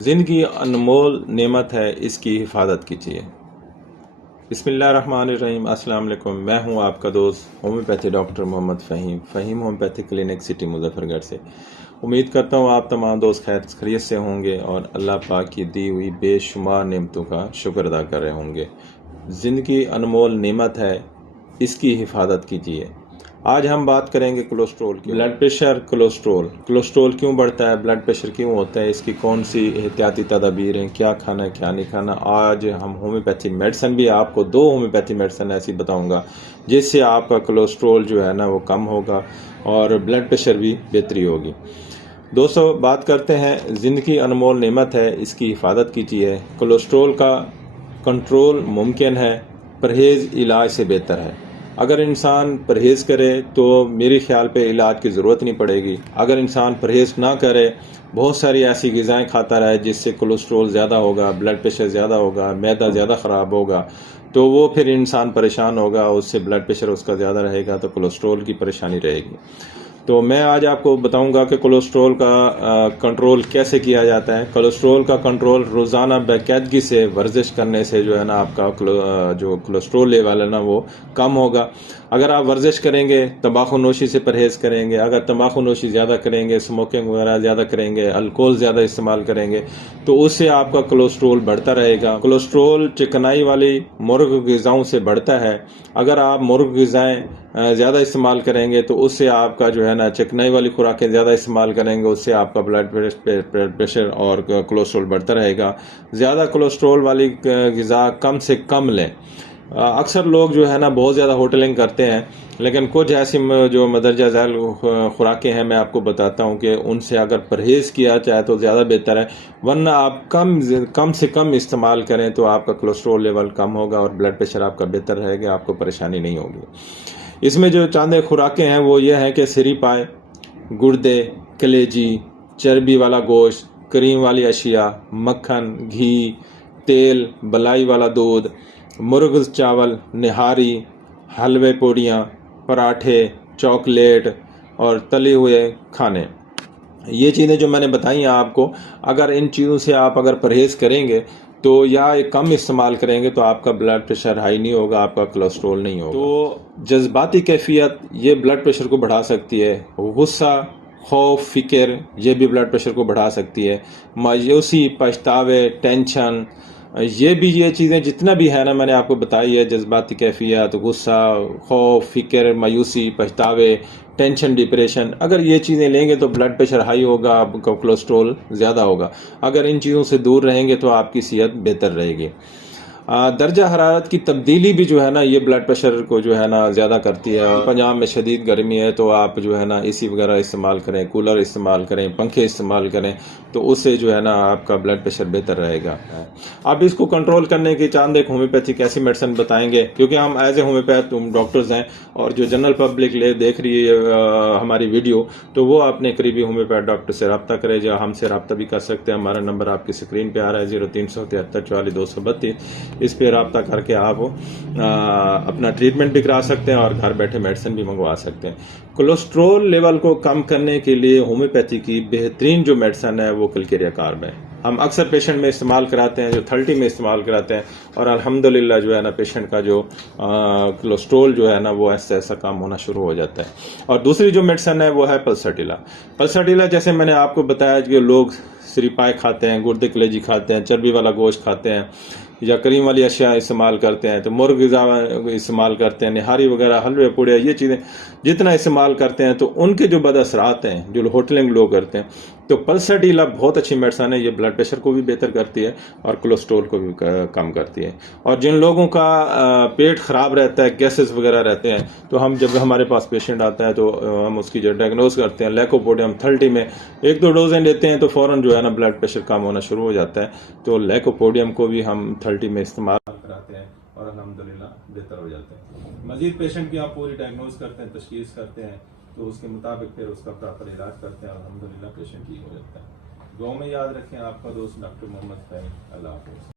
ज़िंदगी अनमोल नेमत है, इसकी हिफाजत कीजिए। बिस्मिल्लाहिर्रहमानिर्रहीम। अस्सलाम वालेकुम। मैं हूं आपका दोस्त homeopathy doctor Mohammed Faheem homeopathy clinic city Muzaffargarh से। उम्मीद करता हूं आप तमाम दोस्त खैरियत से होंगे और अल्लाह पाक की दी हुई बेशुमार नेमतों का शुक्र अदा कर रहे होंगे। ज़िंदगी अनमोल नेमत है, इसकी हिफाजत कीजिए। आज हम बात करेंगे कोलेस्ट्रॉल की। ब्लड प्रेशर, कोलेस्ट्रॉल क्यों बढ़ता है, ब्लड प्रेशर क्यों होता है, इसकी कौन सी एहतियाती तदाबीर हैं, क्या खाना है क्या नहीं खाना। आज हम होम्योपैथी मेडिसिन भी आपको 2 होम्योपैथी मेडिसिन ऐसी बताऊंगा जिससे आपका कोलेस्ट्रॉल जो है ना वो कम होगा और ब्लड प्रेशर भी बेहतरी होगी। दोस्तों, बात करते हैं, ज़िंदगी अनमोल नेमत है, इसकी हिफाजत कीजिए। कोलेस्ट्रॉल का कंट्रोल मुमकिन है, परहेज़ इलाज से बेहतर है। अगर इंसान परहेज़ करे तो मेरे ख्याल पे इलाज की ज़रूरत नहीं पड़ेगी। अगर इंसान परहेज़ ना करे, बहुत सारी ऐसी ग़िज़ाएँ खाता रहे जिससे कोलेस्ट्रॉल ज़्यादा होगा, ब्लड प्रेशर ज़्यादा होगा, मैदा ज़्यादा ख़राब होगा, तो वो फिर इंसान परेशान होगा, उससे ब्लड प्रेशर उसका ज़्यादा रहेगा तो कोलेस्ट्रॉल की परेशानी रहेगी। तो मैं आज आपको बताऊंगा कि कोलेस्ट्रॉल का कंट्रोल कैसे किया जाता है। कोलेस्ट्रॉल का कंट्रोल रोज़ाना बाकायदगी से वर्जिश करने से जो है ना आपका जो कोलेस्ट्रॉल लेवल है ना वो कम होगा। अगर आप वर्जिश करेंगे, तंबाकू नोशी से परहेज़ करेंगे, अगर तंबाकू नोशी ज़्यादा करेंगे, स्मोकिंग वगैरह ज़्यादा करेंगे, अल्कोहल ज़्यादा इस्तेमाल करेंगे तो उससे आपका कोलेस्ट्रॉल बढ़ता रहेगा। कोलेस्ट्रॉल चिकनाई वाली मुर्ग ग़िज़ाओं से बढ़ता है। अगर आप मुर्ग ग़िज़ाएँ ज़्यादा इस्तेमाल करेंगे तो उससे आपका जो है ना चिकनाई वाली खुराकें ज़्यादा इस्तेमाल करेंगे, उससे आपका ब्लड प्रेशर और कोलेस्ट्रॉल बढ़ता रहेगा। ज़्यादा कोलेस्ट्रॉल वाली ग़िज़ा कम से कम लें। अक्सर लोग जो है ना बहुत ज़्यादा होटलिंग करते हैं, लेकिन कुछ ऐसी जो मदरजा झैल खुराकें हैं मैं आपको बताता हूँ कि उनसे अगर परहेज़ किया जाए तो ज़्यादा बेहतर है, वरना आप कम से कम इस्तेमाल करें तो आपका कोलेस्ट्रॉल लेवल कम होगा और ब्लड प्रेशर आपका बेहतर रहेगा, आपको परेशानी नहीं होगी। इसमें जो चंद खुराकें हैं वो ये हैं कि सरी पाए, गुर्दे, कलेजी, चर्बी वाला गोश्त, क्रीम वाली अशिया, मक्खन, घी, तेल, बलाई वाला दूध, मुर्ग चावल, निहारी, हलवे पूड़ियाँ, पराठे, चॉकलेट और तले हुए खाने। ये चीज़ें जो मैंने बताई हैं आपको, अगर इन चीज़ों से आप अगर परहेज़ करेंगे तो या एक कम इस्तेमाल करेंगे तो आपका ब्लड प्रेशर हाई नहीं होगा, आपका कोलेस्ट्रॉल नहीं होगा। तो जज्बाती कैफियत ये ब्लड प्रेशर को बढ़ा सकती है। गुस्सा, खौफ, फिक्र ये भी ब्लड प्रेशर को बढ़ा सकती है। मायूसी, पछतावे, टेंशन ये चीज़ें जितना भी है ना मैंने आपको बताई है, जज्बाती कैफियत, गुस्सा, खौफ, फिक्र, मायूसी, पछतावे, टेंशन, डिप्रेशन, अगर ये चीज़ें लेंगे तो ब्लड प्रेशर हाई होगा, आपका कोलेस्ट्रॉल ज़्यादा होगा। अगर इन चीज़ों से दूर रहेंगे तो आपकी सेहत बेहतर रहेगी। दर्जा हरारत की तब्दीली भी जो है ना ये ब्लड प्रेशर को जो है ना ज़्यादा करती है। पंजाब में शदीद गर्मी है तो आप जो है ना एसी वगैरह इस्तेमाल करें, कूलर इस्तेमाल करें, पंखे इस्तेमाल करें तो उससे जो है ना आपका ब्लड प्रेशर बेहतर रहेगा। अब इसको कंट्रोल करने की चांद एक होम्योपैथिक ऐसी मेडिसिन बताएंगे, क्योंकि हम एज ए होम्योपैथ डॉक्टर्स हैं और जो जनरल पब्लिक देख रही है हमारी वीडियो, तो वो अपने करीबी होम्योपैथ डॉक्टर से रब्ता करें, जो हमसे रब्ता भी कर सकते हैं। हमारा नंबर आपकी स्क्रीन पे आ रहा है 0373 44 232। इस पे रब्ता करके आप अपना ट्रीटमेंट भी करा सकते हैं और घर बैठे मेडिसिन भी मंगवा सकते हैं। कोलेस्ट्रॉल लेवल को कम करने के लिए होम्योपैथी की बेहतरीन जो मेडिसिन है वो कैलकेरिया कार्ब है। हम अक्सर पेशेंट में इस्तेमाल कराते हैं, जो 30 में इस्तेमाल कराते हैं, और अल्हम्दुलिल्लाह जो है ना पेशेंट का जो कोलेस्ट्रॉल जो है ना वो ऐसा ऐसा काम होना शुरू हो जाता है। और दूसरी जो मेडिसिन है वो है पल्साटिला। जैसे मैंने आपको बताया कि लोग सरी पाए खाते हैं, गुर्दे कलेजी खाते हैं, चर्बी वाला गोश्त खाते हैं या क्रीम वाली अशिया इस्तेमाल करते हैं, तो मुर्ग ग़िज़ा इस्तेमाल करते हैं, निहारी वगैरह, हलवे पूड़े, ये चीज़ें जितना इस्तेमाल करते हैं तो उनके जो बदअसरात हैं जो होटलिंग लोग करते हैं, तो पल्साटिला बहुत अच्छी मेडिसिन है। ये ब्लड प्रेशर को भी बेहतर करती है और कोलेस्ट्रॉल को भी कम करती है। और जिन लोगों का पेट ख़राब रहता है, गैसेस वगैरह रहते हैं, तो हम जब हमारे पास पेशेंट आता है तो हम उसकी जो डायग्नोज करते हैं, लैकोपोडियम 30 में 1-2 डोजें लेते हैं तो फ़ौरन जो है ना ब्लड प्रेशर कम होना शुरू हो जाता है। तो लैकोपोडियम को भी हम 30 में इस्तेमाल कराते हैं और अल्हम्दुलिल्लाह बेहतर हो जाते हैं। मजीद पेशेंट की आप पूरी डायग्नोज करते हैं, तशखीस करते हैं, तो उसके मुताबिक फिर उसका प्रॉपर इलाज करते हैं और अल्हम्दुलिल्लाह पेशेंट ठीक हो जाता है। दुआ में याद रखें, आपका दोस्त डॉक्टर मोहम्मद फ़हीम। अल्लाह हाफ़िज़।